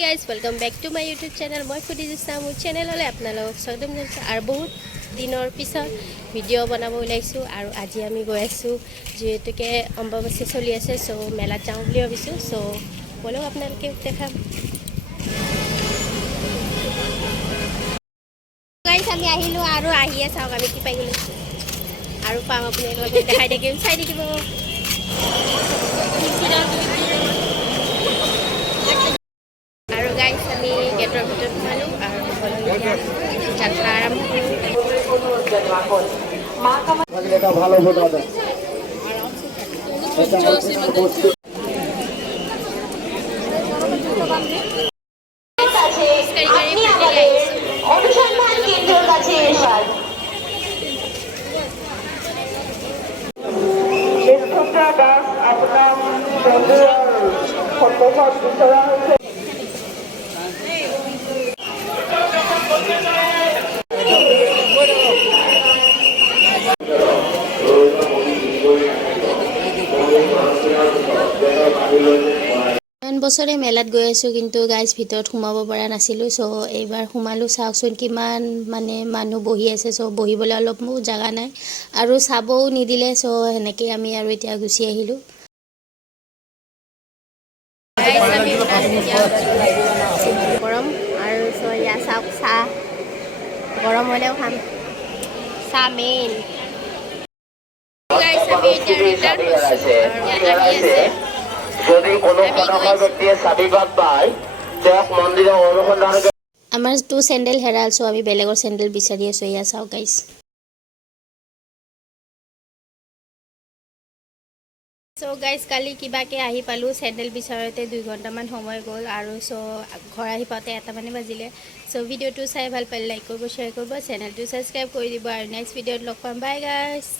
guys welcome back to my YouTube channel मैं foodie जिसा मोर चैनेलले आपनालोक स्वागतम जनाइছো और बहुत दिनर पिছত भिडिओ बनाब ओलाइছো और आज आमी गई आছো जेहेतुके अम्बाबासी चलि आछे सो मेला जाऊँ बुली भाबिছো सो बोलक आपनालोके देखाम गाइस आमी आहिलो और आहिए चाওক आमी कि पाइ गलो और पाम आपनालोक देखाइ থাকিম চাই থাকিব गाइस आमी गेटर भितर सोमालो और যাত্রা आरम्भ বছৰে মেলাত গৈ আছো কিন্তু গাইজ ভিতৰত সোমাব পৰা নাছিলো সো এইবাৰ সোমালো চাওকচোন কিমান মানে মানুহ বহি আছে সো বহিবলৈ অলপ জায়গা নাই আৰু চাবও নিদিলে সো হেনেকে আমি আৰু এতিয়া গুচি আহিলো গৰম আৰু সো ইয়া চাওক চাহ গৰম হলেও খাম চাহ মেইন গাইজ আমি এতিয়া ৰিটাৰ্ণ হৈছে আৰু আহি আছে যদি কোনো ফটাফট ব্যক্তিয়ে চাবিবাদ পায় তেওঁক মন্দিৰৰ অনুসন্ধান আমাৰ টু চেন্ডেল হেৰাল সো আমি বেলেগৰ চেন্ডেল বিচাৰি আছো ইয়া চাও গাইস সো গাইস কালি কিবাকে আহি পালো চেন্ডেল বিচাৰতে 2 ঘণ্টামান সময় গ'ল আৰু সো ঘৰ আহি পাতে এটা মানে বাজিলে সো ভিডিওটো চাই ভাল পালে লাইক কৰিব শ্বেয়াৰ কৰিব চেনেলটো সাবস্ক্ৰাইব কৰি দিব আৰু নেক্সট ভিডিওত লগ পাম বাই গাইস